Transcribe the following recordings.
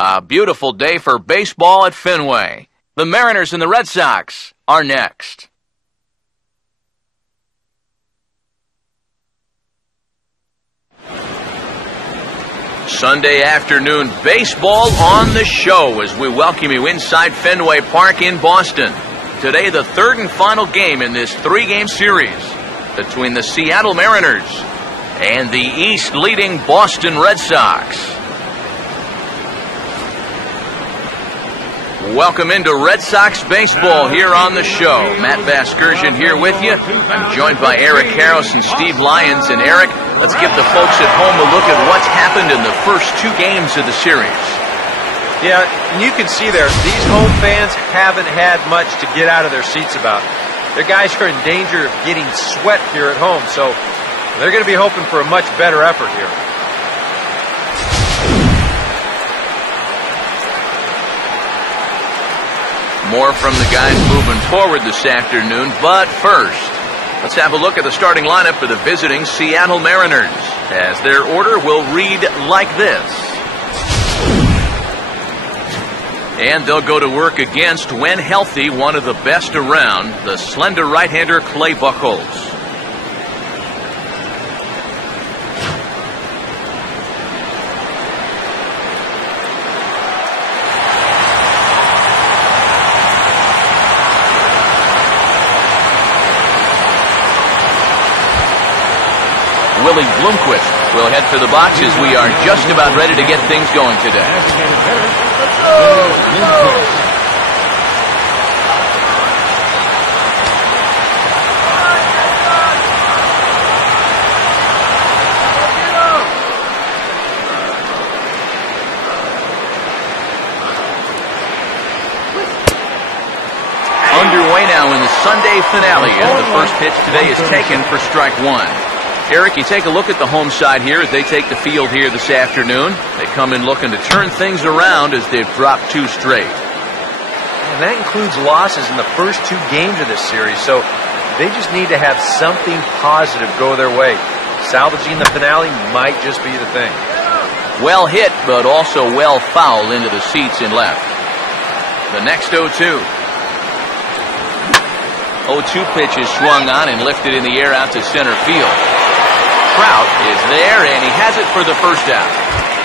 A beautiful day for baseball at Fenway. The Mariners and the Red Sox are next. Sunday afternoon baseball on the show as we welcome you inside Fenway Park in Boston. Today, the third and final game in this three-game series between the Seattle Mariners and the East-leading Boston Red Sox. Welcome into Red Sox baseball here on the show. Matt Vasgersian here with you. I'm joined by Eric Karros and Steve Lyons. And Eric, let's give the folks at home a look at what's happened in the first two games of the series. Yeah, and you can see there, these home fans haven't had much to get out of their seats about. Their guys are in danger of getting swept here at home, so they're going to be hoping for a much better effort here. More from the guys moving forward this afternoon, but first, let's have a look at the starting lineup for the visiting Seattle Mariners, as their order will read like this. And they'll go to work against, when healthy, one of the best around, the slender right-hander Clay Buchholz. Willie Bloomquist will head for the boxes. We are just about ready to get things going today. Underway now in the Sunday finale, and the first pitch today is taken for strike one. Eric, you take a look at the home side here as they take the field here this afternoon. They come in looking to turn things around as they've dropped two straight. And that includes losses in the first two games of this series, so they just need to have something positive go their way. Salvaging the finale might just be the thing. Well hit, but also well fouled into the seats in left. The next 0-2. 0-2 pitch is swung on and lifted in the air out to center field. Trout is there, and he has it for the first out.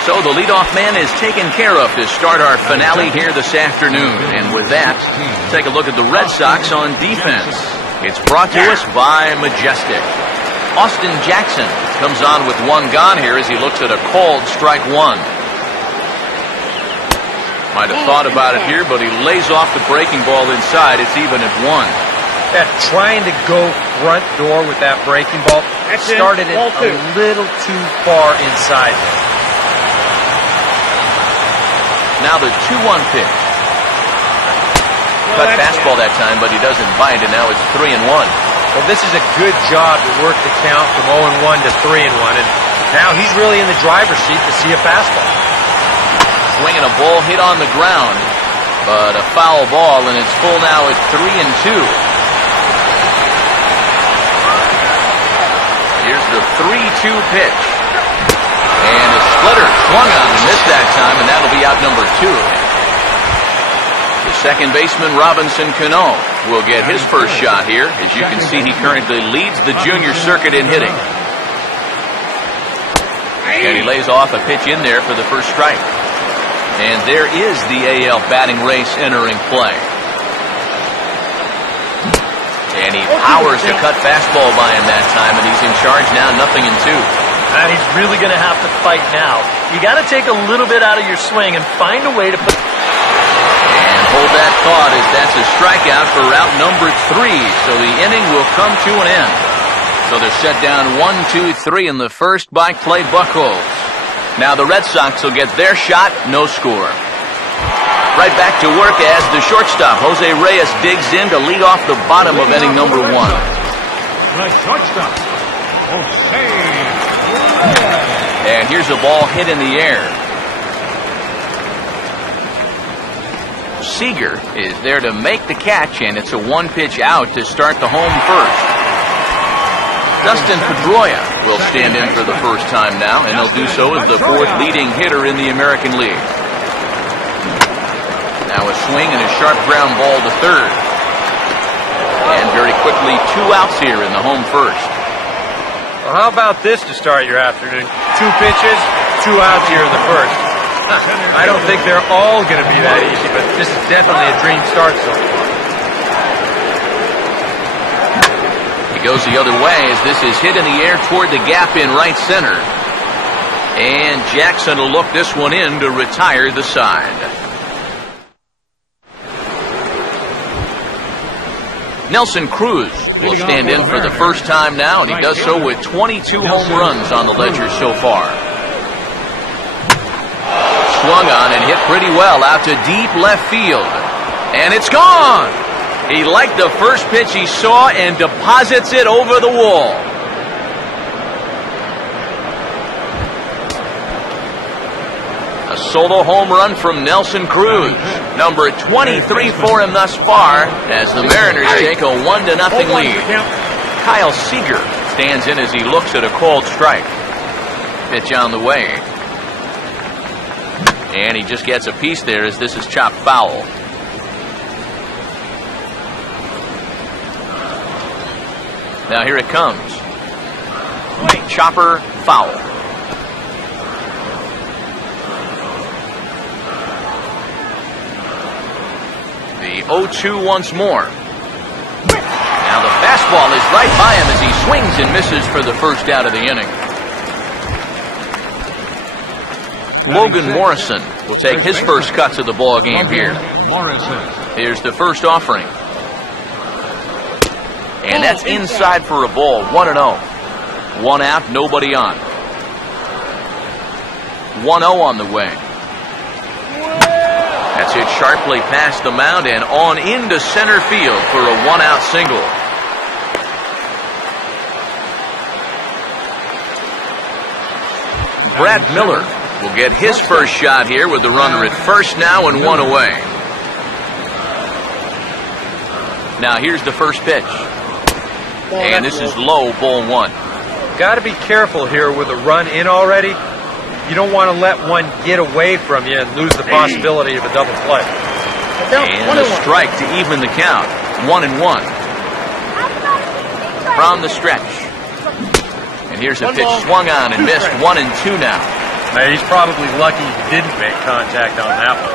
So the leadoff man is taken care of to start our finale here this afternoon. And with that, take a look at the Red Sox on defense. It's brought to us by Majestic. Austin Jackson comes on with one gone here as he looks at a called strike one. Might have thought about it here, but he lays off the breaking ball inside. It's even at one. Trying to go front door with that breaking ball started it a little too far inside. Now the 2-1 pitch. Cut fastball that time, but he doesn't bite, and now it's 3-1. Well, this is a good job to work the count from 0-1 to 3-1, and now he's really in the driver's seat to see a fastball. Swinging a ball hit on the ground, but a foul ball, and it's full now at 3-2. Here's the 3-2 pitch. And a splitter swung on and missed that time, and that'll be out number 2. The second baseman, Robinson Cano, will get his first shot here. As you can see, he currently leads the junior circuit in hitting. And he lays off a pitch in there for the first strike. And there is the AL batting race entering play. And he powers to cut fastball by him that time, and he's in charge now, 0-2. And he's really going to have to fight now. You got to take a little bit out of your swing and find a way to put... And hold that thought, as that's a strikeout for route number 3, so the inning will come to an end. So they're set down 1-2-3 in the first by Clay Buchholz. Now the Red Sox will get their shot, no score. Right back to work as the shortstop, Jose Reyes, digs in to lead off the bottom of inning number 1. The shortstop, Jose Reyes. And here's a ball hit in the air. Seager is there to make the catch, and it's a one-pitch out to start the home first. Dustin Pedroia will stand in for the first time now, and he'll do so as the fourth leading hitter in the American League. Now a swing and a sharp ground ball to third. And very quickly, 2 outs here in the home first. Well, how about this to start your afternoon? 2 pitches, 2 outs here in the first. I don't think they're all going to be that easy, but this is definitely a dream start so far. He goes the other way as this is hit in the air toward the gap in right center. And Jackson will look this one in to retire the side. Nelson Cruz will stand in for the first time now, and he does so with 22 home runs on the ledger so far. Swung on and hit pretty well out to deep left field. And it's gone! He liked the first pitch he saw and deposits it over the wall. A solo home run from Nelson Cruz. Number 23 for him thus far as the Mariners take a 1-0 lead. Kyle Seager stands in as he looks at a called strike. Pitch on the way. And he just gets a piece there as this is chopped foul. Now here it comes. Chopper foul. The 0-2 once more. Now the fastball is right by him as he swings and misses for the first out of the inning. Logan Morrison will take his first cuts of the ball game here. Here's the first offering. And that's inside for a ball. 1-0. 1 out, nobody on. 1-0 on the way. That's hit sharply past the mound and on into center field for a 1-out single. Brad Miller will get his first shot here with the runner at first now and 1 away. Now here's the first pitch. And this is low, ball 1. Got to be careful here with a run in already. You don't want to let one get away from you and lose the possibility of a double play. And a strike to even the count. 1-1. From the stretch. And here's a pitch swung on and missed. 1-2 now. Now he's probably lucky he didn't make contact on that one.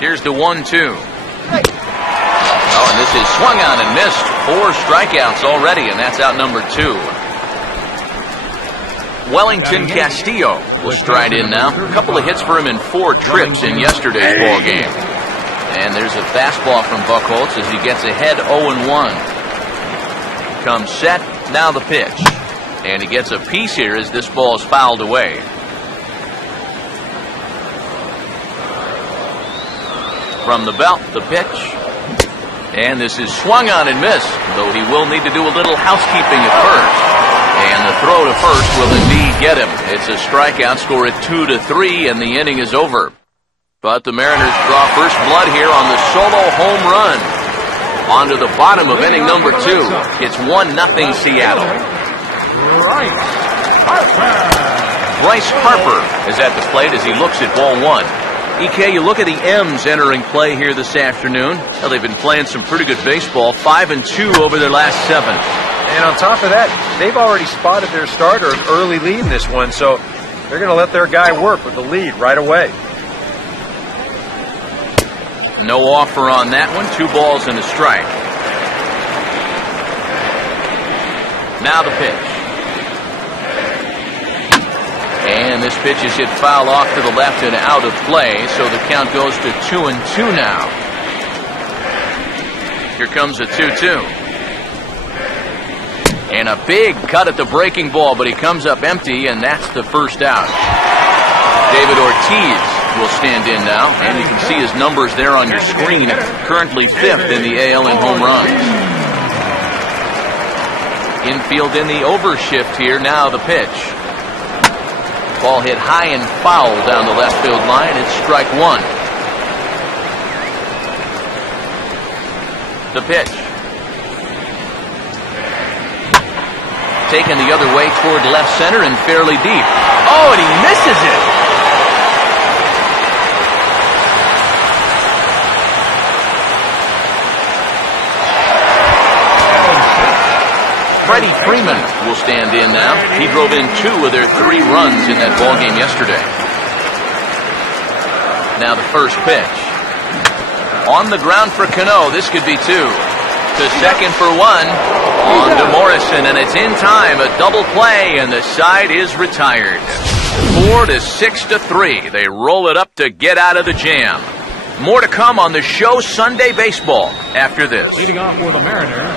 Here's the 1-2. Oh, and this is swung on and missed. 4 strikeouts already, and that's out number 2. Wellington Castillo will stride in now. A couple of hits for him in 4 trips in yesterday's ball game. And there's a fastball from Buchholz as he gets ahead 0-1. Comes set, now the pitch. And he gets a piece here as this ball is fouled away. From the belt, the pitch. And this is swung on and missed, though he will need to do a little housekeeping at first. And the throw to first will indeed get him. It's a strikeout, score at 2-3, and the inning is over. But the Mariners draw first blood here on the solo home run. On to the bottom of inning number 2. It's 1-0 Seattle. Bryce Harper is at the plate as he looks at ball 1. EK, you look at the M's entering play here this afternoon. Well, they've been playing some pretty good baseball. 5-2 over their last 7. And on top of that, they've already spotted their starter an early lead in this one, so they're going to let their guy work with the lead right away. No offer on that one. 2 balls and a strike. Now the pitch. And this pitch is hit foul off to the left and out of play, so the count goes to 2-2 now. Here comes a 2-2. And a big cut at the breaking ball, but he comes up empty, and that's the first out. David Ortiz will stand in now, and you can see his numbers there on your screen. Currently 5th in the AL in home runs. Infield in the overshift here. Now the pitch. Ball hit high and foul down the left field line. It's strike 1. The pitch. Taken the other way toward left center and fairly deep. Oh, and he misses it. Freddie Freeman will stand in now. He drove in 2 of their 3 runs in that ball game yesterday. Now the first pitch. On the ground for Cano. This could be 2. To second for 1. On to Morrison, and it's in time. A double play, and the side is retired. 4 to 6 to 3. They roll it up to get out of the jam. More to come on the show Sunday Baseball after this. Leading off for the Mariners,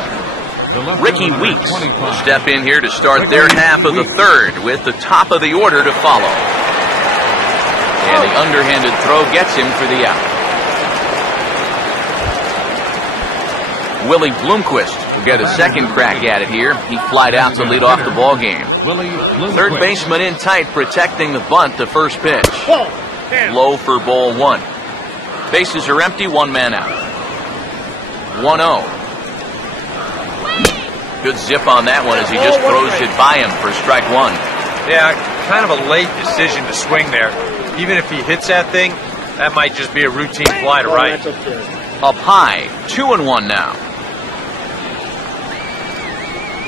Ricky Weeks will step in here to start their half of the third with the top of the order to follow. And the underhanded throw gets him for the out. Willie Bloomquist will get a second crack at it here. He flied out to lead off the ball game. Third baseman in tight, protecting the bunt to first pitch. Low for ball 1. Bases are empty, 1 man out. 1-0. Good zip on that one as he just throws it by him for strike 1. Yeah, kind of a late decision to swing there. Even if he hits that thing, that might just be a routine fly to right. Up high, 2-1 now.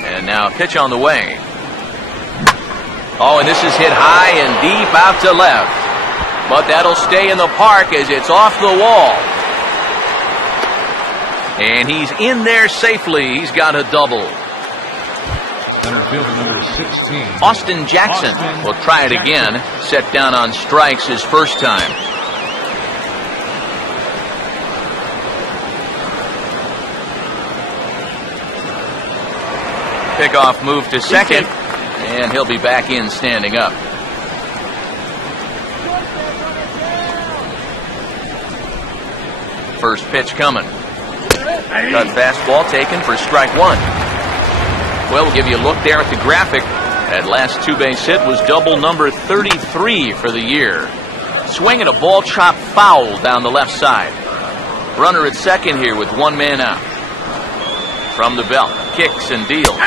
And now a pitch on the way. Oh, and this is hit high and deep out to left. But that'll stay in the park as it's off the wall. And he's in there safely. He's got a double. Center fielder number 16. Austin Jackson will try it again. Set down on strikes his first time. Pickoff move to second, and he'll be back in standing up. First pitch coming. Cut fastball taken for strike 1. Well, we'll give you a look there at the graphic. That last 2-base hit was double number 33 for the year. Swinging a ball chopped foul down the left side. Runner at second here with 1 man out. From the belt, kicks and deals.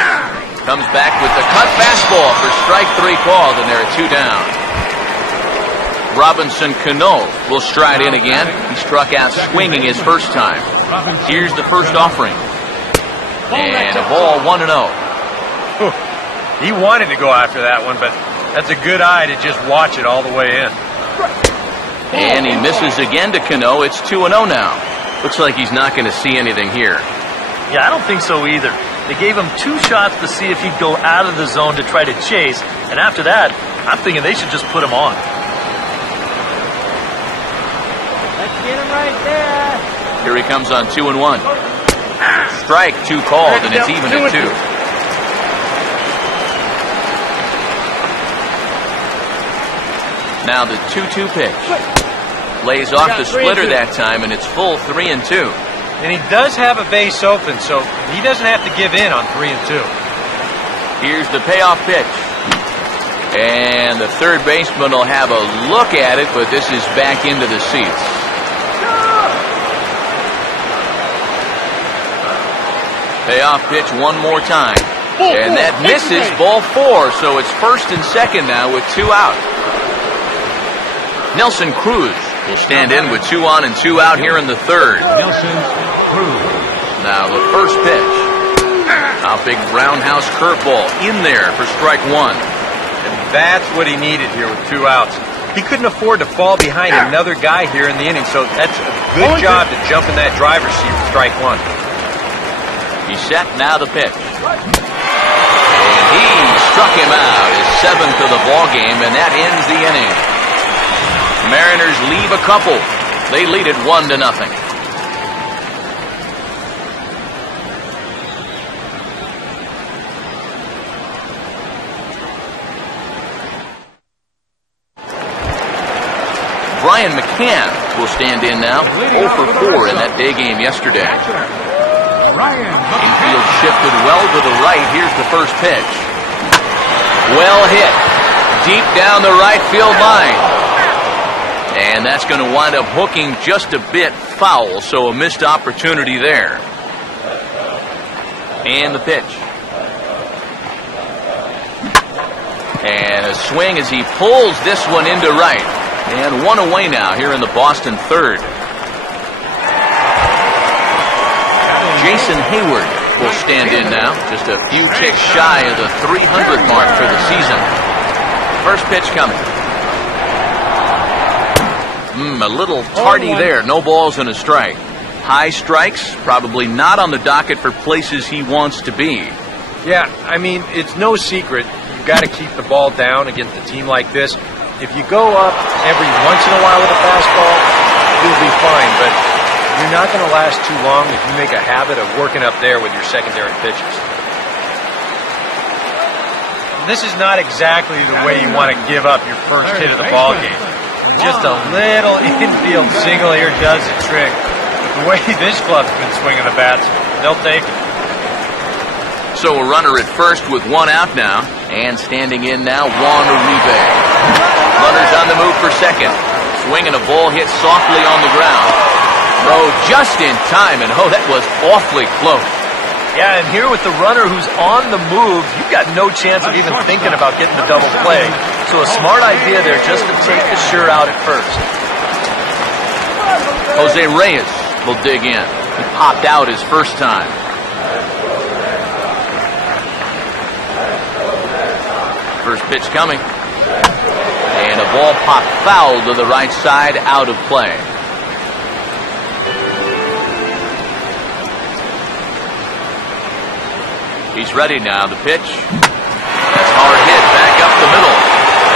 Comes back with the cut fastball for strike 3 called, and they're at 2 down. Robinson Cano will stride in again. He struck out swinging his first time. Here's the first offering. And a ball 1-0. He wanted to go after that one, but that's a good eye to just watch it all the way in. And he misses again to Cano. It's 2-0 now. Looks like he's not going to see anything here. Yeah, I don't think so either. They gave him 2 shots to see if he'd go out of the zone to try to chase, and after that, I'm thinking they should just put him on. Let's get him right there. Here he comes on 2-1. Strike 2 called, and it's even at 2. Now the 2-2 pitch. Lays off the splitter that time, and it's full 3-2. And he does have a base open, so he doesn't have to give in on 3-2. Here's the payoff pitch. And the third baseman will have a look at it, but this is back into the seats. Payoff pitch one more time. And that misses, ball 4, so it's first and second now with 2 out. Nelson Cruz will stand in with 2 on and 2 out here in the third. Nelson Cruz. Now the first pitch. A big roundhouse curveball in there for strike 1. And that's what he needed here with 2 outs. He couldn't afford to fall behind another guy here in the inning, so that's a good job to jump in that driver's seat with strike 1. He's set, now the pitch. And he struck him out. His 7th of the ball game, and that ends the inning. Mariners leave a couple. They lead it 1-0. Brian McCann will stand in now. 0 for 4 in that day game yesterday. Infield shifted well to the right. Here's the first pitch. Well hit. Deep down the right field line. And that's going to wind up hooking just a bit foul, so a missed opportunity there. And the pitch. And a swing as he pulls this one into right. And 1 away now here in the Boston third. Jason Hayward will stand in now. Just a few ticks shy of the 300 mark for the season. First pitch coming. A little tardy there. No balls and a strike. High strikes, probably not on the docket for places he wants to be. Yeah, I mean, it's no secret. You've got to keep the ball down against a team like this. If you go up every once in a while with a fastball, you'll be fine, but you're not going to last too long if you make a habit of working up there with your secondary pitches. This is not exactly the way you want to give up your first hit of the ball game. Just a little infield single here does the trick. But the way this club's been swinging the bats, they'll take it. So a runner at first with one out now, and standing in now, Juan Uribe. Runners on the move for second. Swinging a ball hit softly on the ground. Oh, just in time, and that was awfully close. Yeah, and here with the runner who's on the move, you've got no chance of even thinking about getting the double play. So a smart idea there just to take the sure out at first. Jose Reyes will dig in. He popped out his first time. First pitch coming. And a ball popped foul to the right side, out of play. He's ready now. The pitch. That's hard hit back up the middle.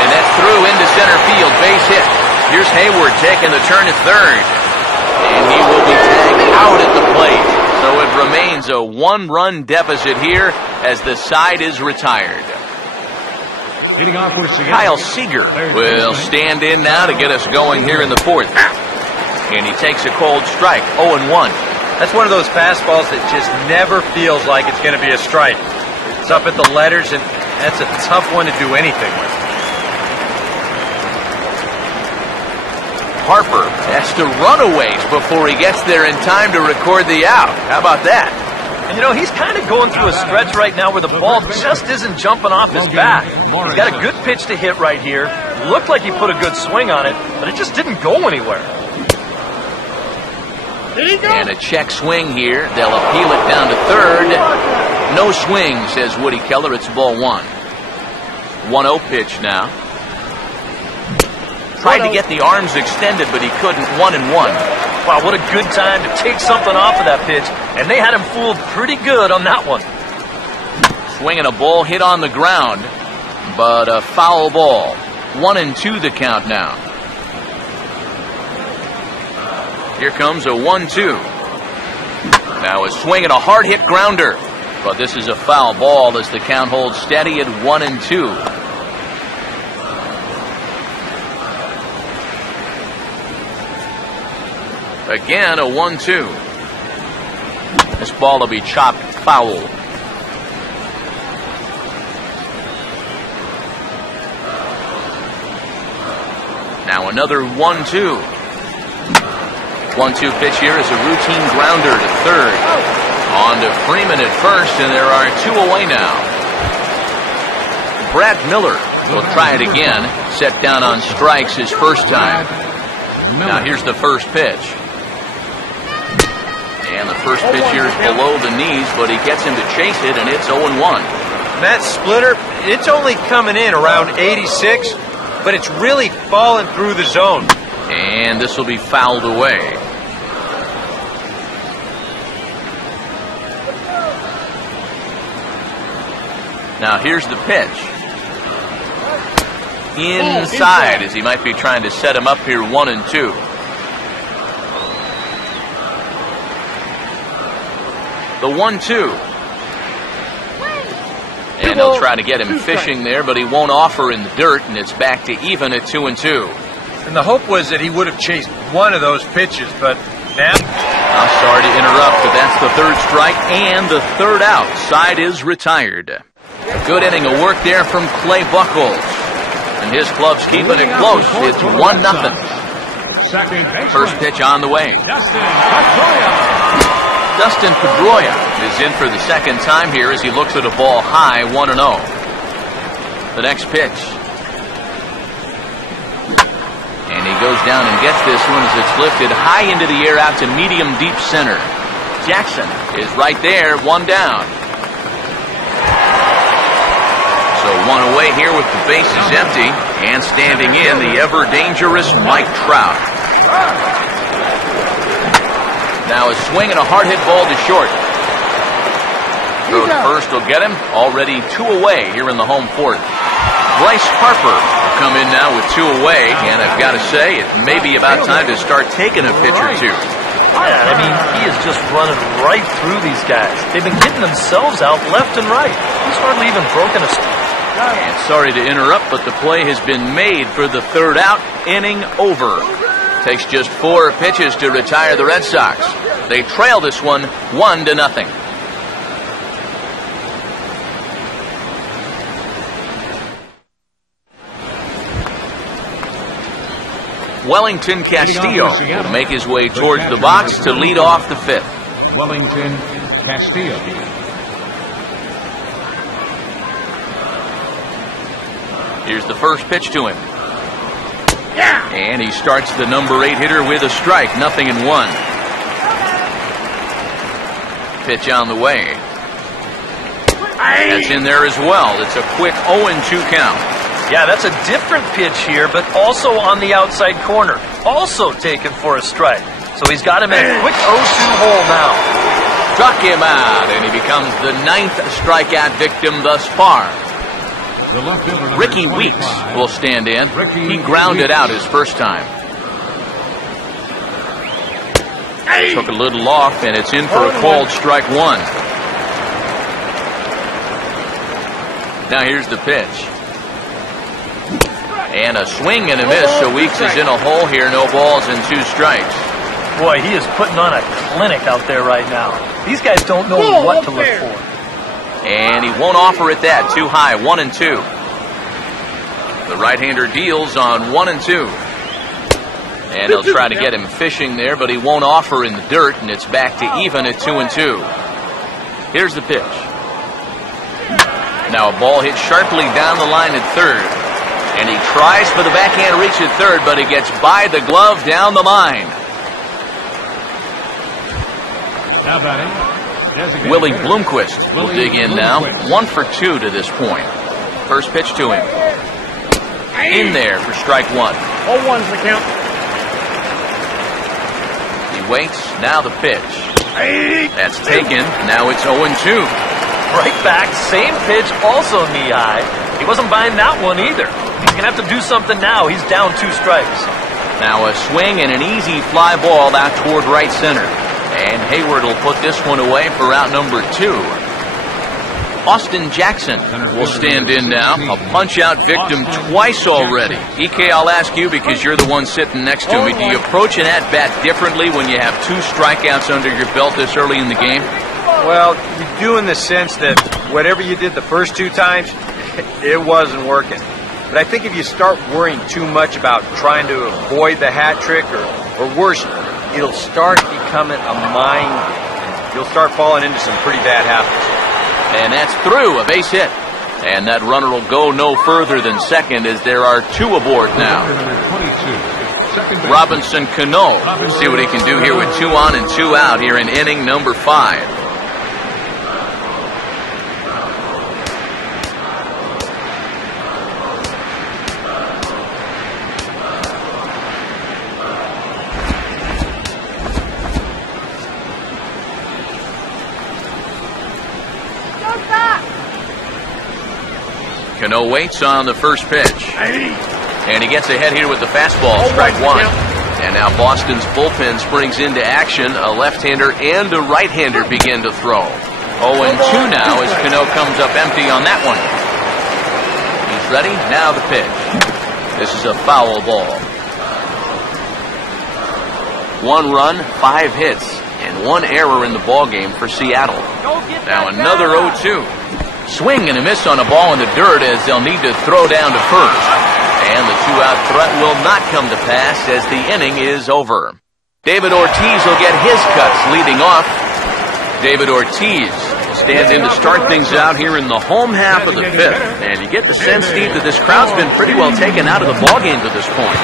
And that's through into center field. Base hit. Here's Hayward taking the turn at third. And he will be tagged out at the plate. So it remains a one-run deficit here as the side is retired. Kyle Seager will stand in now to get us going here in the fourth. And he takes a cold strike. 0-1. That's one of those fastballs that just never feels like it's going to be a strike. It's up at the letters, and that's a tough one to do anything with. Harper has to run a ways before he gets there in time to record the out. How about that? And he's kind of going through a stretch right now where the ball just isn't jumping off his bat. He's got a good pitch to hit right here. Looked like he put a good swing on it, but it just didn't go anywhere. And a check swing here. They'll appeal it down to third. No swing, says Woody Keller. It's ball one. 1-0 pitch now. Tried to get the arms extended, but he couldn't. 1-1. Wow, what a good time to take something off of that pitch. And they had him fooled pretty good on that one. Swinging a ball hit on the ground, but a foul ball. 1-2 the count now. Here comes a 1-2. Now a swing and a hard hit grounder. But this is a foul ball as the count holds steady at 1-2. Again, a 1-2. This ball will be chopped foul. Now another 1-2. 1-2 pitch here is a routine grounder to third. On to Freeman at first, and there are two away now. Brad Miller will try it again. Set down on strikes his first time. Now here's the first pitch. And the first pitch here is below the knees, but he gets him to chase it, and it's 0-1. That splitter, it's only coming in around 86, but it's really falling through the zone. And this will be fouled away. Now here's the pitch. Inside, as he might be trying to set him up here, 1-2. The 1-2. And they'll try to get him fishing there, but he won't offer in the dirt, and it's back to even at 2-2. And the hope was that he would have chased one of those pitches, but now... I'm sorry to interrupt, but that's the third strike and the third out. Side is retired. A good inning of work there from Clay Buchholz. And his club's keeping it close. It's 1-0. First pitch on the way. Dustin Pedroia is in for the second time here as he looks at a ball high, 1-0. The next pitch. And he goes down and gets this one as it's lifted high into the air out to medium deep center. Jackson is right there, one down. So one away here with the bases empty, and standing in the ever-dangerous Mike Trout. Now a swing and a hard-hit ball to short. Throw to first will get him. Already 2 away here in the home fourth. Bryce Harper will come in now with 2 away, and I've got to say, it may be about time to start taking a pitch or two. Yeah, I mean, he is just running right through these guys. They've been getting themselves out left and right. He's hardly even broken a... And sorry to interrupt, but the play has been made for the 3rd out. Inning over. Takes just 4 pitches to retire the Red Sox. They trail this one 1-0. Wellington Castillo will make his way towards the box to lead off the 5th. Wellington Castillo. Here's the first pitch to him. And he starts the number 8 hitter with a strike, 0-1. Pitch on the way. That's in there as well. It's a quick 0-2 count. Yeah, that's a different pitch here, but also on the outside corner. Also taken for a strike. So he's got him in a quick 0-2 hole now. Struck him out, and he becomes the 9th strikeout victim thus far. Ricky Weeks will stand in. He grounded out his first time. Took a little off, and it's in for a called strike 1. Now here's the pitch. And a swing and a miss, so Weeks is in a hole here. No balls and 2 strikes. Boy, he is putting on a clinic out there right now. These guys don't know what to look for. And he won't offer it that. Too high, 1-2. The right-hander deals on 1-2. And he'll try to get him fishing there, but he won't offer in the dirt, and it's back to even at 2-2. Here's the pitch. Now a ball hit sharply down the line at 3rd. And he tries for the backhand reach at 3rd, but he gets by the glove down the line. Now batting, Willie Bloomquist will dig in now. 1 for 2 to this point. First pitch to him. In there for strike 1. 0-1's the count. He waits. Now the pitch. That's taken. Now it's 0-2. Right back, same pitch, also knee high. He wasn't buying that one either. He's going to have to do something now. He's down 2 strikes. Now a swing and an easy fly ball out toward right center. And Hayward will put this one away for out number 2. Austin Jackson will stand in now. A punch-out victim twice already. EK, I'll ask you because you're the one sitting next to me. Do you approach an at-bat differently when you have 2 strikeouts under your belt this early in the game? Well, you do in the sense that whatever you did the first 2 times, it wasn't working. But I think if you start worrying too much about trying to avoid the hat trick, or worse, it'll start becoming a mind game. You'll start falling into some pretty bad habits. And that's through, a base hit. And that runner will go no further than second as there are 2 aboard now. Robinson Cano. We'll see what he can do here with 2 on and 2 out here in inning number 5. Cano waits on the first pitch. And he gets ahead here with the fastball, strike 1. And now Boston's bullpen springs into action. A left-hander and a right-hander begin to throw. 0-2 now as Cano comes up empty on that one. He's ready. Now the pitch. This is a foul ball. 1 run, 5 hits, and 1 error in the ballgame for Seattle. Now another 0-2. Swing and a miss on a ball in the dirt as they'll need to throw down to first. And the 2-out threat will not come to pass as the inning is over. David Ortiz will get his cuts leading off. David Ortiz stands in to start things out here in the home half of the 5th. And you get the sense, Steve, that this crowd's been pretty well taken out of the ballgame to this point.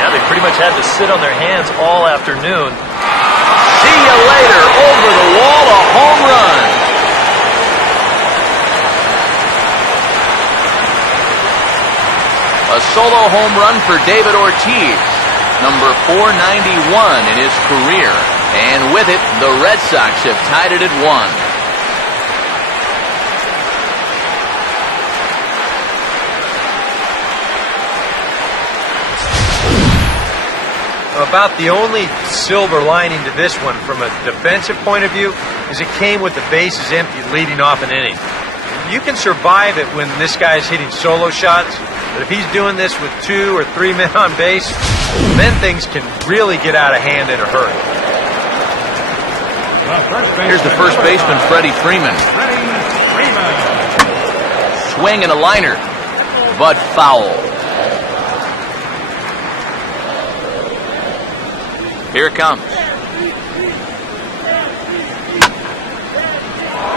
Yeah, they pretty much had to sit on their hands all afternoon. See you later, over the wall, a home run. A solo home run for David Ortiz, number 491 in his career. And with it, the Red Sox have tied it at 1. About the only silver lining to this one from a defensive point of view is it came with the bases empty leading off an inning. You can survive it when this guy's hitting solo shots, but if he's doing this with 2 or 3 men on base, then things can really get out of hand in a hurry. Here's the first baseman, Freddie Freeman. Swing and a liner, but foul. Here it comes.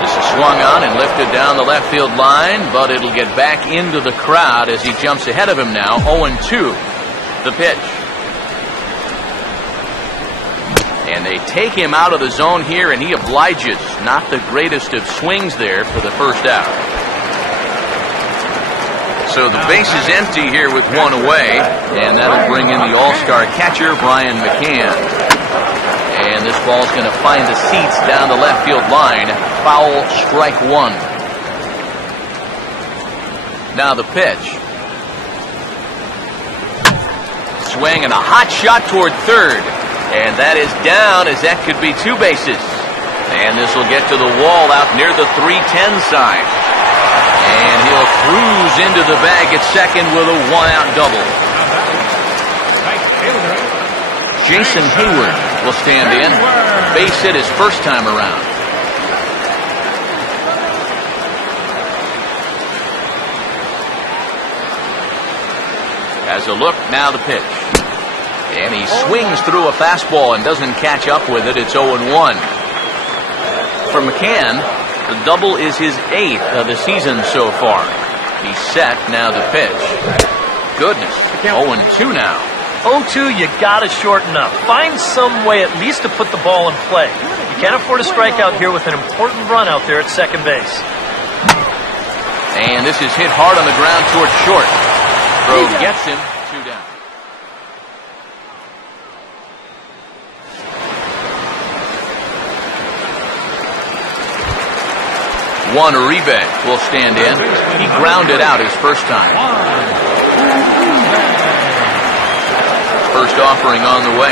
This is swung on and lifted down the left field line, but it'll get back into the crowd as he jumps ahead of him now. 0-2. The pitch. And they take him out of the zone here, and he obliges. Not the greatest of swings there for the first out. So the base is empty here with 1 away, and that'll bring in the all-star catcher, Brian McCann. And this ball's going to find the seats down the left field line. Foul, strike 1. Now the pitch. Swing and a hot shot toward third. And that is down, as that could be 2 bases. And this will get to the wall out near the 310 sign. And he'll cruise into the bag at second with a 1-out double. Jason Hayward will stand in. Base hit his first time around. As a look, now the pitch. And he swings through a fastball and doesn't catch up with it. It's 0-1. For McCann, the double is his 8th of the season so far. He's set, now the pitch. Goodness, 0-2 now. 0-2, you gotta shorten up. Find some way at least to put the ball in play. You can't afford a strikeout here with an important run out there at second base. And this is hit hard on the ground towards short. Throw gets him, 2 down. Juan Uribe will stand in. He grounded out his first time. First offering on the way.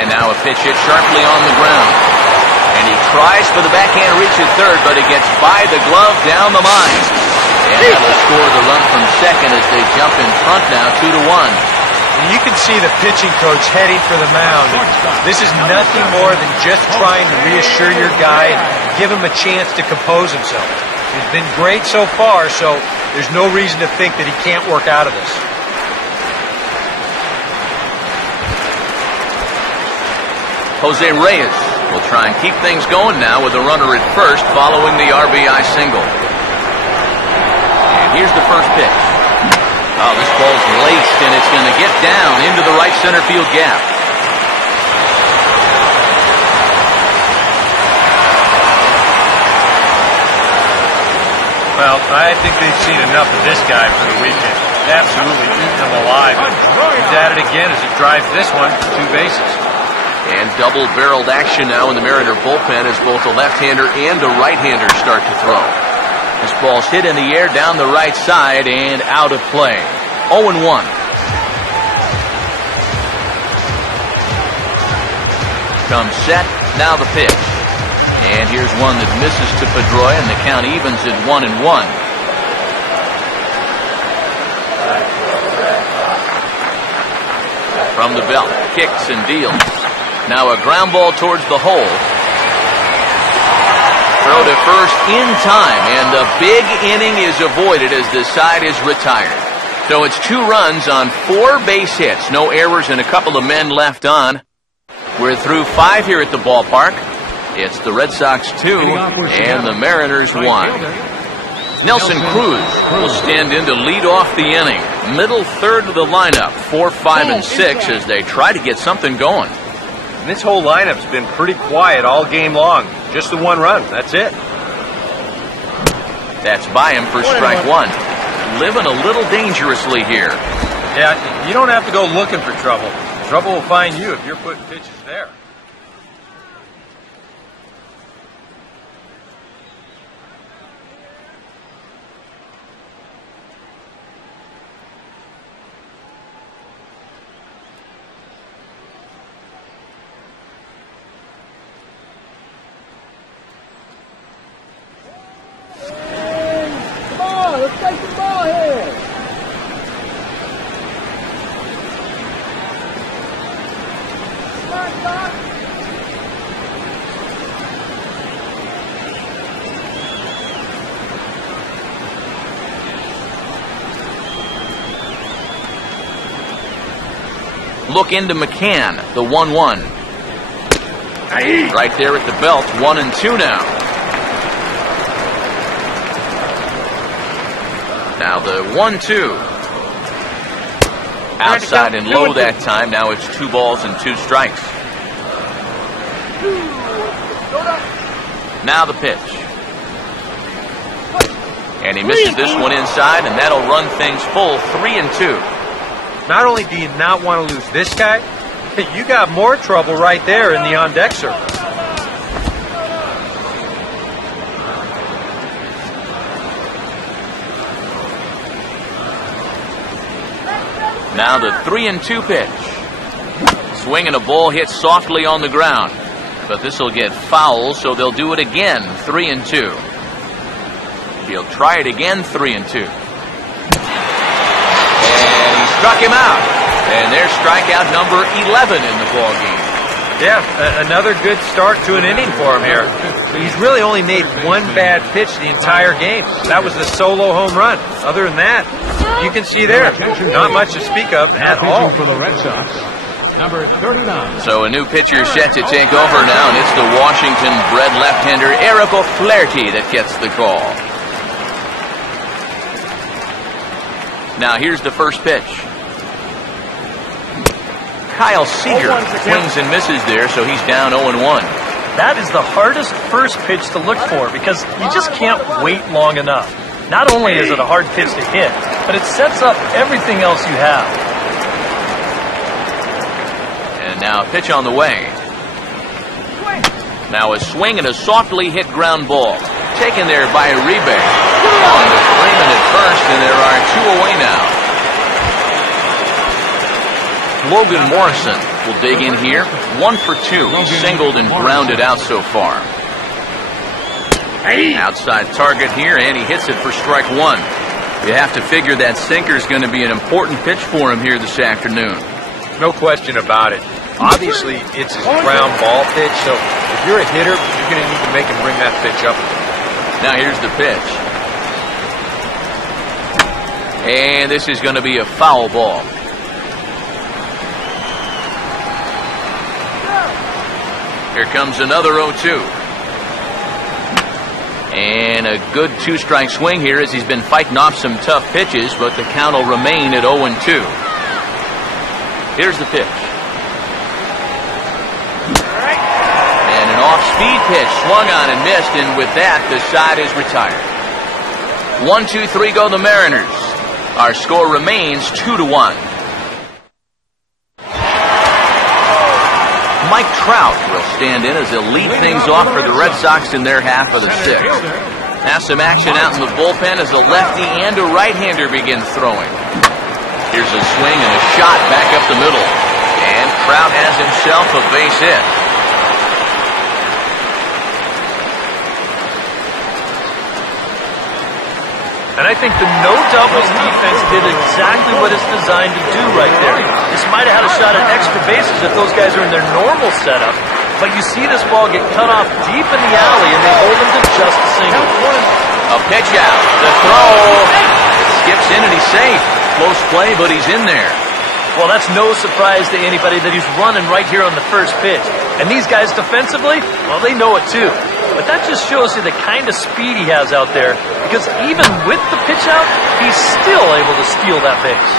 And now a pitch hit sharply on the ground. And he tries for the backhand reach at third, but it gets by the glove down the line. And that'll score the run from second as they jump in front now, 2-1. You can see the pitching coach heading for the mound. This is nothing more than just trying to reassure your guy and give him a chance to compose himself. He's been great so far, so there's no reason to think that he can't work out of this. Jose Reyes will try and keep things going now with a runner at first following the RBI single. And here's the first pitch. Oh, this ball's laced, and it's going to get down into the right center field gap. Well, I think they've seen enough of this guy for the weekend. Absolutely eating them alive. He's at it again as he drives this one to 2 bases. And double-barreled action now in the Mariner bullpen as both a left-hander and a right-hander start to throw. This ball's hit in the air down the right side and out of play. 0-1. Comes set, now the pitch. And here's one that misses to Pedroia, and the count evens at 1-1. From the belt, kicks and deals. Now a ground ball towards the hole. Throw to first in time, and the big inning is avoided as the side is retired. So it's 2 runs on 4 base hits, no errors, and a couple of men left on. We're through 5 here at the ballpark. It's the Red Sox 2 and the Mariners 1. Nelson Cruz will stand in to lead off the inning. Middle third of the lineup, 4, 5, and 6 as they try to get something going. this whole lineup's been pretty quiet all game long. Just the one run. That's it. That's by him for strike one. Living a little dangerously here. Yeah, you don't have to go looking for trouble. Trouble will find you if you're putting pitches there. Let's take the ball here. Smart, Doc. Look into McCann, the 1-1. Right there at the belt, 1-2 now. Now the 1-2. Outside and low that time. Now it's 2 balls and 2 strikes. Now the pitch. And he misses this one inside, and that'll run things full 3-2. Not only do you not want to lose this guy, you got more trouble right there in the on-deck circle. Now the 3-2 pitch. Swing and a ball hit softly on the ground. But this will get foul, so they'll do it again, 3-2. He'll try it again, 3-2. And he struck him out. And there's strikeout number 11 in the ballgame. Yeah, another good start to an inning for him here. He's really only made one bad pitch the entire game. That was the solo home run. Other than that, you can see there, not much to speak of at all. For the Red Sox, number 39. So a new pitcher set to take over now, and it's the Washington-bred left-hander Eric O'Flaherty that gets the call. Now here's the first pitch. Kyle Seager swings and misses there, so he's down 0-1. That is the hardest first pitch to look for because you just can't wait long enough. Not only is it a hard pitch to hit, but it sets up everything else you have. And now a pitch on the way. Now a swing and a softly hit ground ball. Taken there by Uribe. On to Freeman at first, and there are 2 away now. Logan Morrison will dig in here. 1 for 2. He's singled and grounded out so far. Outside target here, and he hits it for strike 1. You have to figure that sinker's going to be an important pitch for him here this afternoon. No question about it. Obviously, it's his ground ball pitch, so if you're a hitter, you're going to need to make him bring that pitch up. Now here's the pitch. And this is going to be a foul ball. Here comes another 0-2. And a good 2-strike swing here as he's been fighting off some tough pitches, but the count will remain at 0-2. Here's the pitch. And an off-speed pitch swung on and missed, and with that, the side is retired. 1-2-3 go the Mariners. Our score remains 2-1. Mike Trout will stand in as he'll lead things off for the Red Sox in their half of the 6th. Now some action out in the bullpen as a lefty and a right-hander begin throwing. Here's a swing and a shot back up the middle. And Trout has himself a base hit. And I think the no-doubles defense did exactly what it's designed to do right there. This might have had a shot at extra bases if those guys are in their normal setup. But you see this ball get cut off deep in the alley, and they hold him to just a single. A pitch out. The throw. Skips in, and he's safe. Close play, but he's in there. Well, that's no surprise to anybody that he's running right here on the first pitch. And these guys defensively, well, they know it too. But that just shows you the kind of speed he has out there, because even with the pitch out, he's still able to steal that base.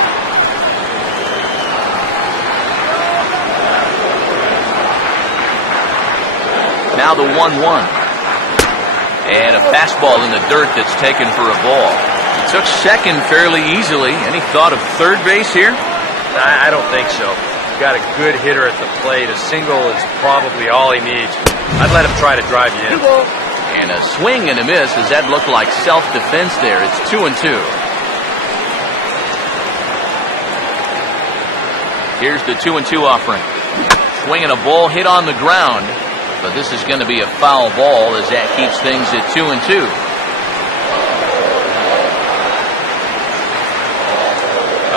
Now the 1-1. And a fastball in the dirt that's taken for a ball. He took second fairly easily. Any thought of third base here? I don't think so. Got a good hitter at the plate. A single is probably all he needs. I'd let him try to drive you in. And a swing and a miss, as that looked like self-defense there. It's 2-2. Here's the 2-2 offering. Swinging a ball hit on the ground, but this is going to be a foul ball as that keeps things at 2-2.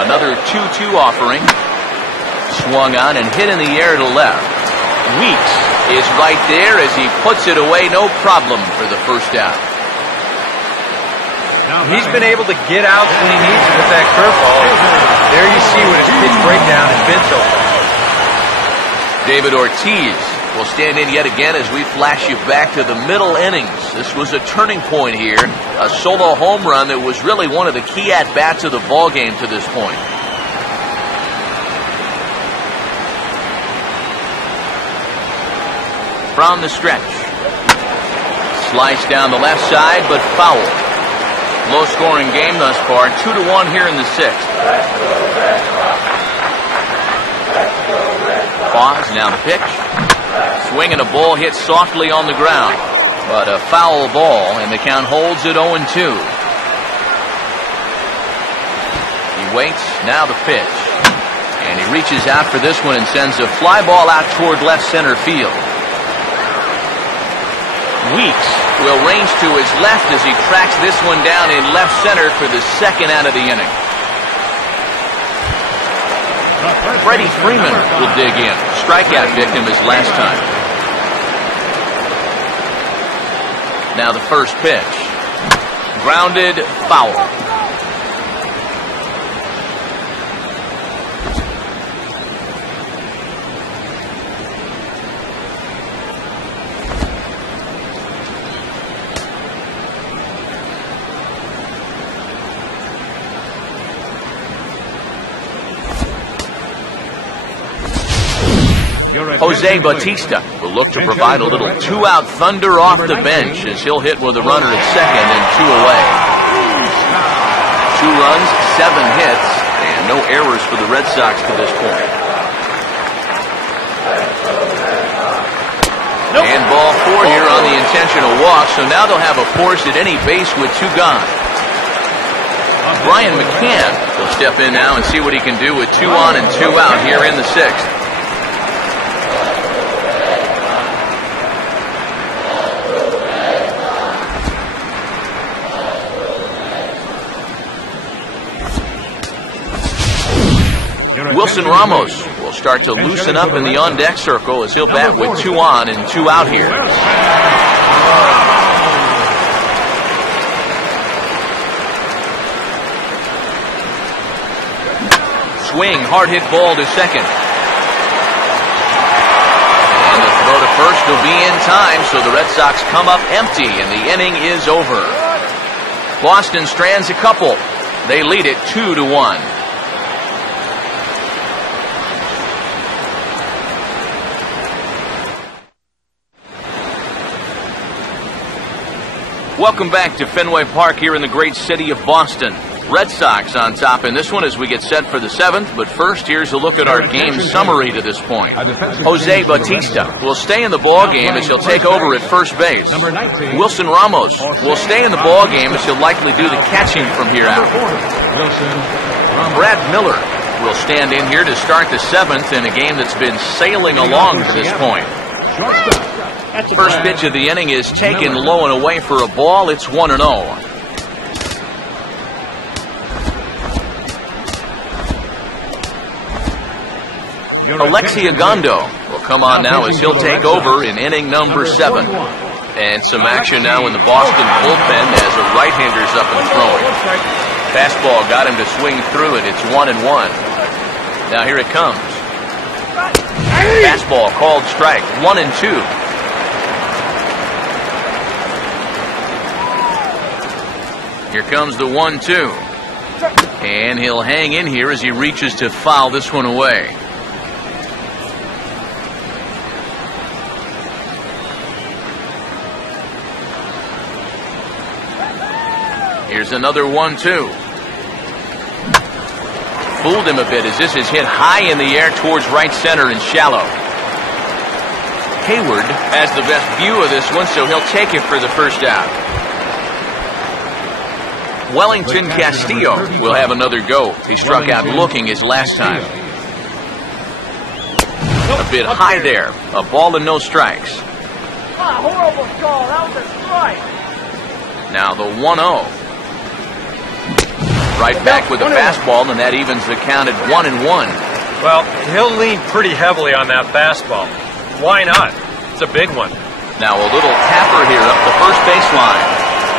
Another 2-2 offering. Swung on and hit in the air to left. Weeks is right there as he puts it away, no problem for the first out. He's been able to get out when he needs it with that curveball. There you see what his pitch breakdown has been so far. David Ortiz will stand in yet again as we flash you back to the middle innings. This was a turning point here. A solo home run that was really one of the key at-bats of the ball game to this point. From the stretch. Sliced down the left side, but foul. Low-scoring game thus far. 2-1 here in the sixth. Pause, now the pitch. Swinging a ball hit softly on the ground. But a foul ball, and the count holds at 0-2. He waits, now the pitch. And he reaches out for this one and sends a fly ball out toward left center field. Weeks will range to his left as he tracks this one down in left center for the second out of the inning. Freddie Freeman will dig in. Strikeout victim his last time. Now the first pitch. Grounded, foul. Jose Bautista will look to provide a little two-out thunder off the bench as he'll hit with a runner at second and 2 away. 2 runs, 7 hits, and no errors for the Red Sox to this point. And ball 4 here on the intentional walk, so now they'll have a force at any base with 2 gone. Brian McCann will step in now and see what he can do with 2 on and 2 out here in the sixth. Wilson Ramos will start to loosen up in the on-deck circle as he'll bat with 2 on and 2 out here. Swing, hard hit ball to second. And the throw to first will be in time, so the Red Sox come up empty and the inning is over. Boston strands a couple. They lead it 2-1. Welcome back to Fenway Park here in the great city of Boston. Red Sox on top in this one as we get set for the 7th. But first, here's a look at our game summary to this point. Jose Bautista will stay in the ball game as he'll take over at first base. Wilson Ramos will stay in the ball game as he'll likely do the catching from here out. Brad Miller will stand in here to start the 7th in a game that's been sailing along to this point. First pitch of the inning is taken low and away for a ball. It's 1-0. Alexi Agondo will come on now as he'll take over in inning number 7. And some action now in the Boston bullpen as the right-hander's up and throwing. Fastball got him to swing through it. It's 1-1. Now here it comes. Fastball called strike. 1-2. Here comes the 1-2. And he'll hang in here as he reaches to foul this one away. Here's another 1-2. Fooled him a bit as this is hit high in the air towards right center and shallow. Hayward has the best view of this one, so he'll take it for the first out. Wellington Castillo will have another go. He struck out looking his last time. A bit high there. A ball and no strikes. Horrible call. That was a strike. Now the 1-0. Right back with a fastball, and that evens the count at 1-1. Well, he'll lean pretty heavily on that fastball. Why not? It's a big one. Now a little tapper here up the first baseline.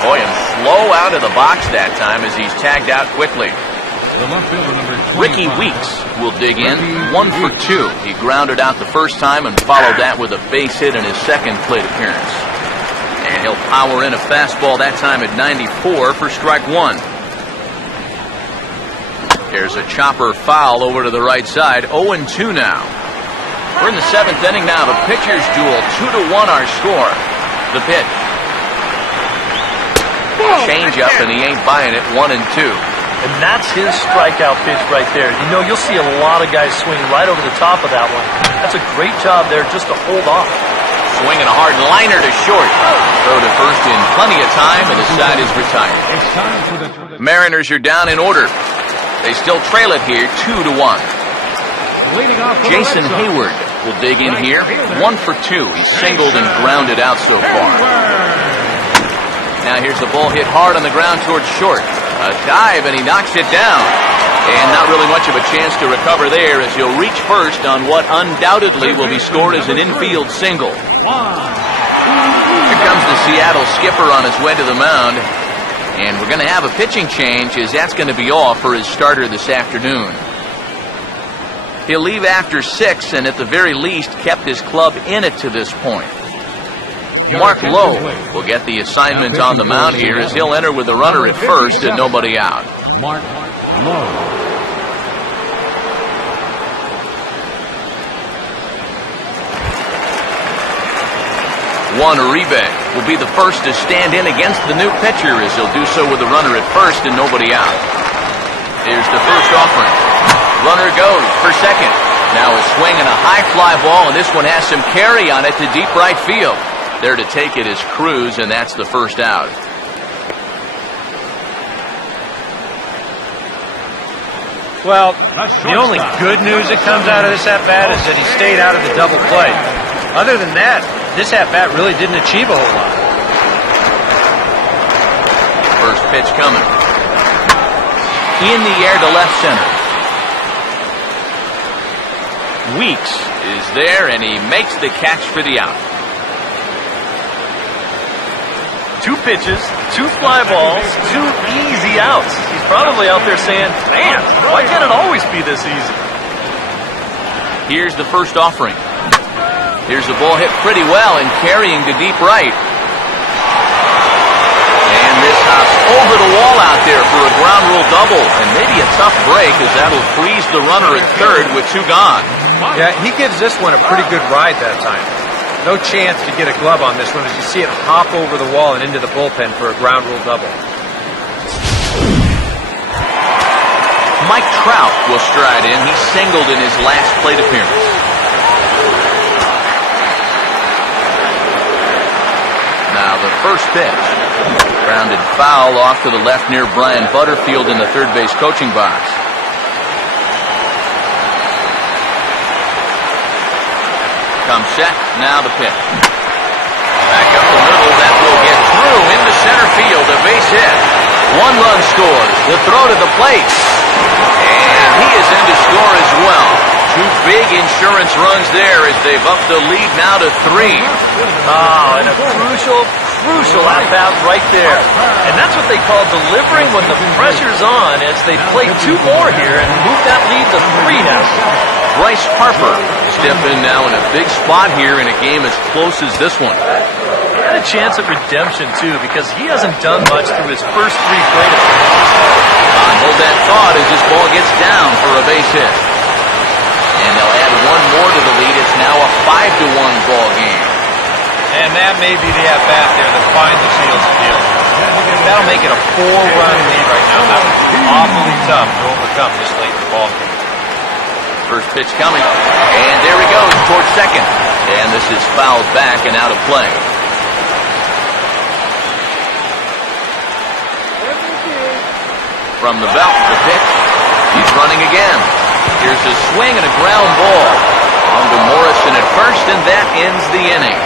Boy, and slow out of the box that time as he's tagged out quickly. The left fielder, number 25. Ricky Weeks will dig in. 1 for 2. He grounded out the first time and followed that with a base hit in his second plate appearance. And he'll power in a fastball that time at 94 for strike 1. There's a chopper foul over to the right side. 0-2 now. We're in the 7th inning now. The pitchers duel. 2-1 our score. The pitch. Change up, and he ain't buying it. 1-2. And that's his strikeout pitch right there. You know, you'll see a lot of guys swing right over the top of that one. That's a great job there just to hold off. Swinging a hard liner to short. Throw to first in plenty of time, and the side is retired. It's time for the Mariners are down in order. They still trail it here, 2-1. leading off for Jason Hayward will dig in here. 1 for 2. He's singled and grounded out so far. Now here's the ball hit hard on the ground towards short. A dive, and he knocks it down. And not really much of a chance to recover there as he'll reach first on what undoubtedly will be scored as an infield single. Here comes the Seattle skipper on his way to the mound. And we're going to have a pitching change as that's going to be all for his starter this afternoon. He'll leave after 6 and at the very least kept his club in it to this point. Mark Lowe will get the assignment on the mound here as he'll enter with a runner at first and nobody out. Mark Lowe. Juan Uribe will be the first to stand in against the new pitcher as he'll do so with a runner at first and nobody out. Here's the first offering. Runner goes for second. Now a swing and a high fly ball, and this one has some carry on it to deep right field. There to take it is Cruz, and that's the first out. Well, the only good news that comes out of this at-bat is that he stayed out of the double play. Other than that, this at-bat really didn't achieve a whole lot. First pitch coming. In the air to left center. Weeks is there, and he makes the catch for the out. 2 pitches, 2 fly balls, 2 easy outs. He's probably out there saying, man, why can't it always be this easy? Here's the first offering. Here's the ball hit pretty well and carrying to deep right. And this hops over the wall out there for a ground rule double. And maybe a tough break as that'll freeze the runner at third with 2 gone. Yeah, he gives this one a pretty good ride that time. No chance to get a glove on this one as you see it hop over the wall and into the bullpen for a ground rule double. Mike Trout will stride in. He singled in his last plate appearance. Now the first pitch. Grounded foul off to the left near Brian Butterfield in the third base coaching box. Comes set, now the pitch. Back up the middle, that will get through into center field, a base hit. 1 run scores, the throw to the plate. And he is in to score as well. 2 big insurance runs there as they've upped the lead now to 3. Oh, and a crucial at-bat right there. And that's what they call delivering when the pressure's on as they play 2 more here and move that lead to 3 now. Bryce Harper step in now in a big spot here in a game as close as this one. He had a chance at redemption, too, because he hasn't done much through his first 3 plate appearances. Hold that thought as this ball gets down for a base hit. And they'll add 1 more to the lead. It's now a 5-1 ball game. And that may be the at-bat there that finally seals the deal. That'll make it a 4-run lead right now. That would be awfully tough to overcome this late in the ball game. First pitch coming. And there he goes towards second. And this is fouled back and out of play. From the belt, the pitch. He's running again. Here's a swing and a ground ball. On to Morrison at first, and that ends the inning.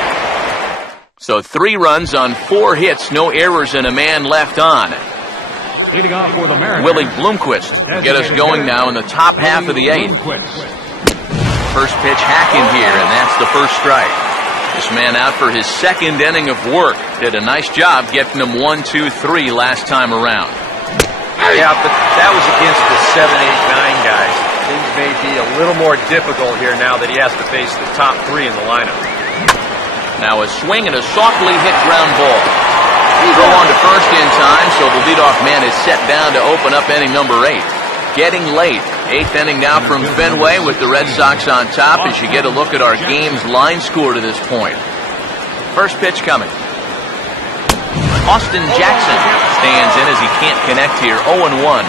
So 3 runs on 4 hits, no errors, and a man left on. Leading off for the Mariners, Willie Bloomquist get us going now in the top half of the 8th. First pitch hacking here, and that's the first strike. This man out for his 2nd inning of work. Did a nice job getting him 1, 2, 3 last time around. Yeah, but that was against the 7, 8, 9 guys. Things may be a little more difficult here now that he has to face the top 3 in the lineup. Now a swing and a softly hit ground ball. Throw on to first in time, so the leadoff man is set down to open up inning number 8. Getting late. 8th inning now from Fenway with the Red Sox on top as you get a look at our game's line score to this point. First pitch coming. Austin Jackson stands in as he can't connect here. 0-1.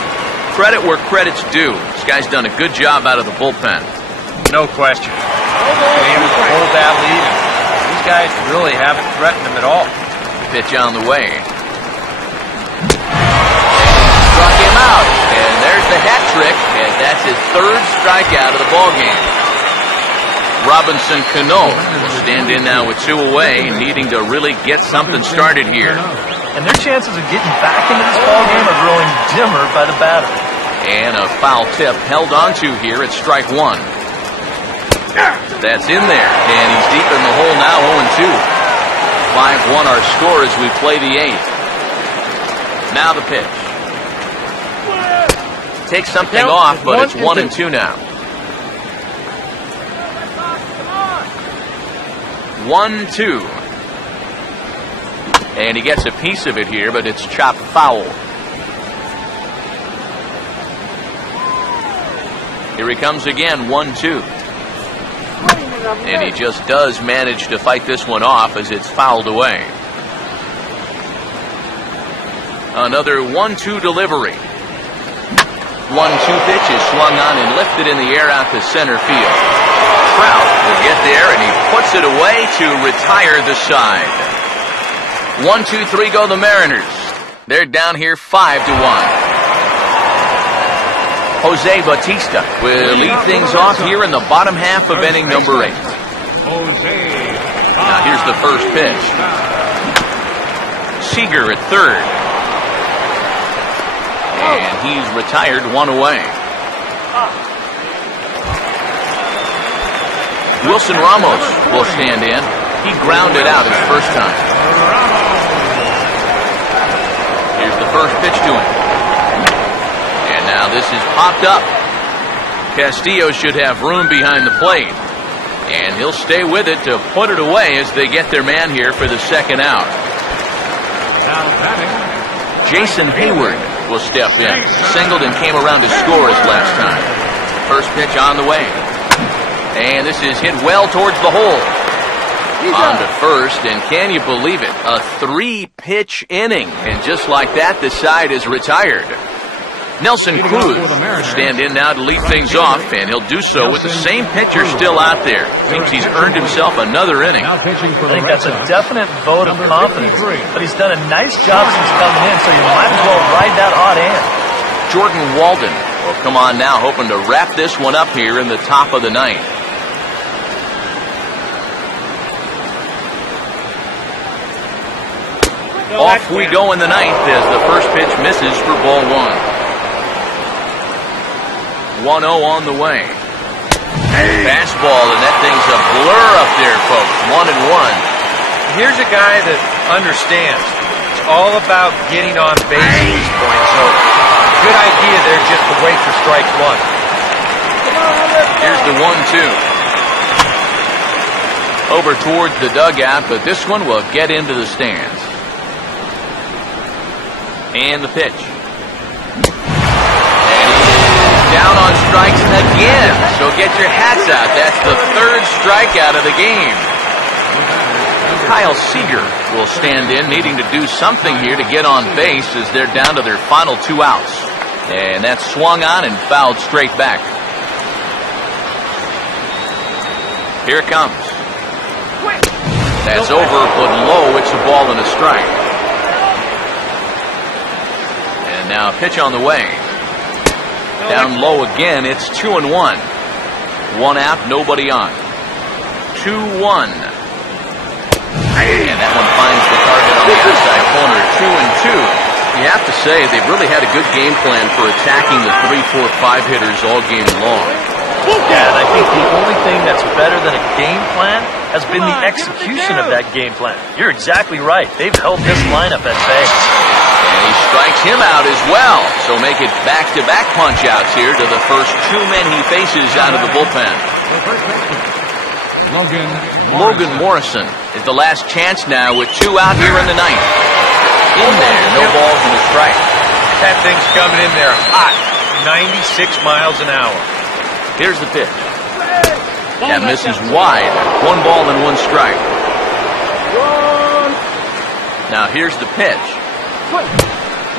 Credit where credit's due. This guy's done a good job out of the bullpen. No question. Been able to hold that lead. These guys really haven't threatened him at all. Pitch on the way. Struck him out. And there's the hat trick. And that's his 3rd strikeout of the ballgame. Robinson Cano will stand in now with 2 away, needing to really get something started here. And their chances of getting back into this ballgame are growing dimmer by the batter. And a foul tip held onto here at strike 1. That's in there. And he's deep in the hole now, 0-2. 5-1 our score as we play the 8th. Now the pitch. Takes something off, but it's 1-2 now. 1-2. And he gets a piece of it here, but it's chopped foul. Here he comes again, 1-2. And he just does manage to fight this one off as it's fouled away. Another 1-2 delivery. 1-2 pitch is swung on and lifted in the air out to center field. Trout will get there, and he puts it away to retire the side. 1, 2, 3 go the Mariners. They're down here 5-1. Jose Bautista will lead things off here in the bottom half of inning number 8. Now here's the first pitch. Seager at third. And he's retired 1 away. Wilson Ramos will stand in. He grounded out his first time. Here's the first pitch to him. And now this is popped up. Castillo should have room behind the plate. And he'll stay with it to put it away as they get their man here for the second out. Jason Hayward will step in. Singled and came around to score his last time. First pitch on the way. And this is hit well towards the hole. On to first, and can you believe it? A 3-pitch inning. And just like that, the side is retired. Nelson Cruz will stand in now to lead things off, and he'll do so with the same pitcher still out there. Seems he's earned himself another inning. I think that's a definite vote of confidence, but he's done a nice job since coming in, so you might as well ride that hot hand. Jordan Walden will come on now, hoping to wrap this one up here in the top of the 9th. Off we go in the 9th as the first pitch misses for ball 1. 1-0 on the way. Fastball, and that thing's a blur up there, folks. 1-1. Here's a guy that understands. It's all about getting on base at this point, so good idea there just to wait for strike 1. Here's the 1-2. Over towards the dugout, but this one will get into the stands. And the pitch. Down on strikes again. So get your hats out. That's the 3rd strikeout of the game. Kyle Seager will stand in, needing to do something here to get on base as they're down to their final 2 outs. And that's swung on and fouled straight back. Here it comes. That's over, but low. It's a ball and a strike. And now a pitch on the way. Down low again. It's 2-1. 1 out, nobody on. 2-1. And that one finds the target on the outside corner. 2-2. You have to say they've really had a good game plan for attacking the 3, 4, 5 hitters all game long. Yeah, and I think the only thing that's better than a game plan has been the execution of that game plan. You're exactly right. They've held this lineup at bay. And he strikes him out as well. So make it back-to-back punch-outs here to the first 2 men he faces out of the bullpen. Logan Morrison is the last chance now with 2 out here in the 9th. In there, no balls and a strike. That thing's coming in there hot. 96 miles an hour. Here's the pitch. That misses wide. 1 ball and 1 strike. Now here's the pitch.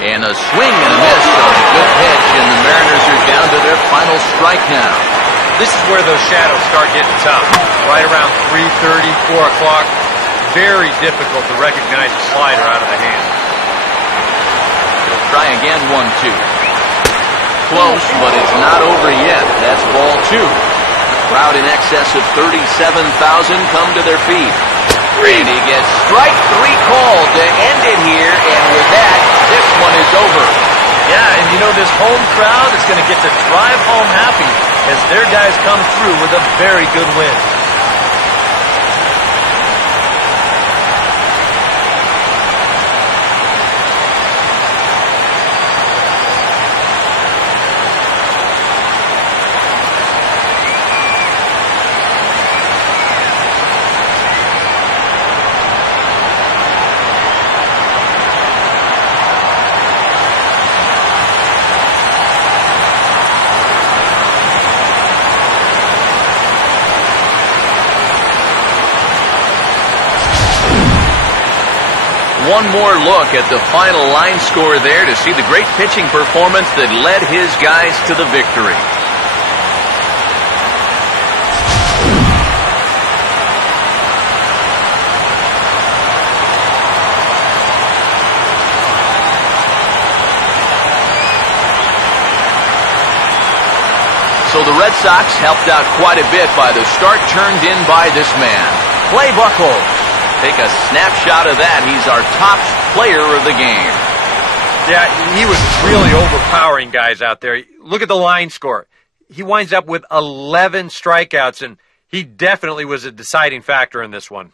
And a swing and a miss on a good pitch, and the Mariners are down to their final strike now. This is where those shadows start getting tough. Right around 3:30, 4 o'clock. Very difficult to recognize a slider out of the hand. He'll try again, 1-2. Close, but it's not over yet. That's ball 2. A crowd in excess of 37,000 come to their feet. And he gets strike 3 called to end it here, and with that, this one is over. Yeah, and you know this home crowd is going to get to drive home happy as their guys come through with a very good win. One more look at the final line score there to see the great pitching performance that led his guys to the victory. So the Red Sox helped out quite a bit by the start turned in by this man, Clay Buchholz. Take a snapshot of that. He's our top player of the game. Yeah, he was really overpowering guys out there. Look at the line score. He winds up with 11 strikeouts, and he definitely was a deciding factor in this one.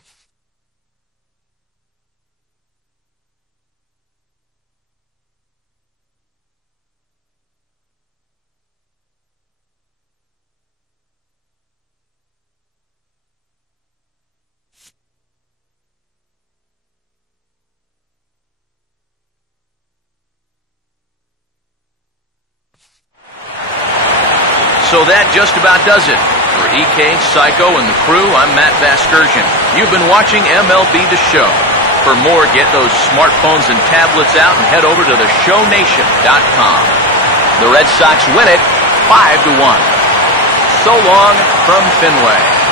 So that just about does it. For EK, Psycho, and the crew, I'm Matt Vasgersian. You've been watching MLB The Show. For more, get those smartphones and tablets out and head over to theshownation.com. The Red Sox win it 5-1. So long from Fenway.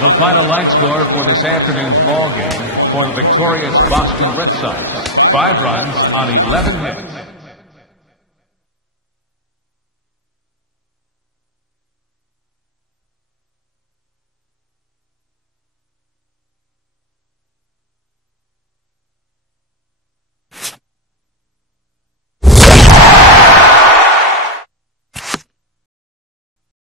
The final line score for this afternoon's ball game for the victorious Boston Red Sox. 5 runs on 11 hits.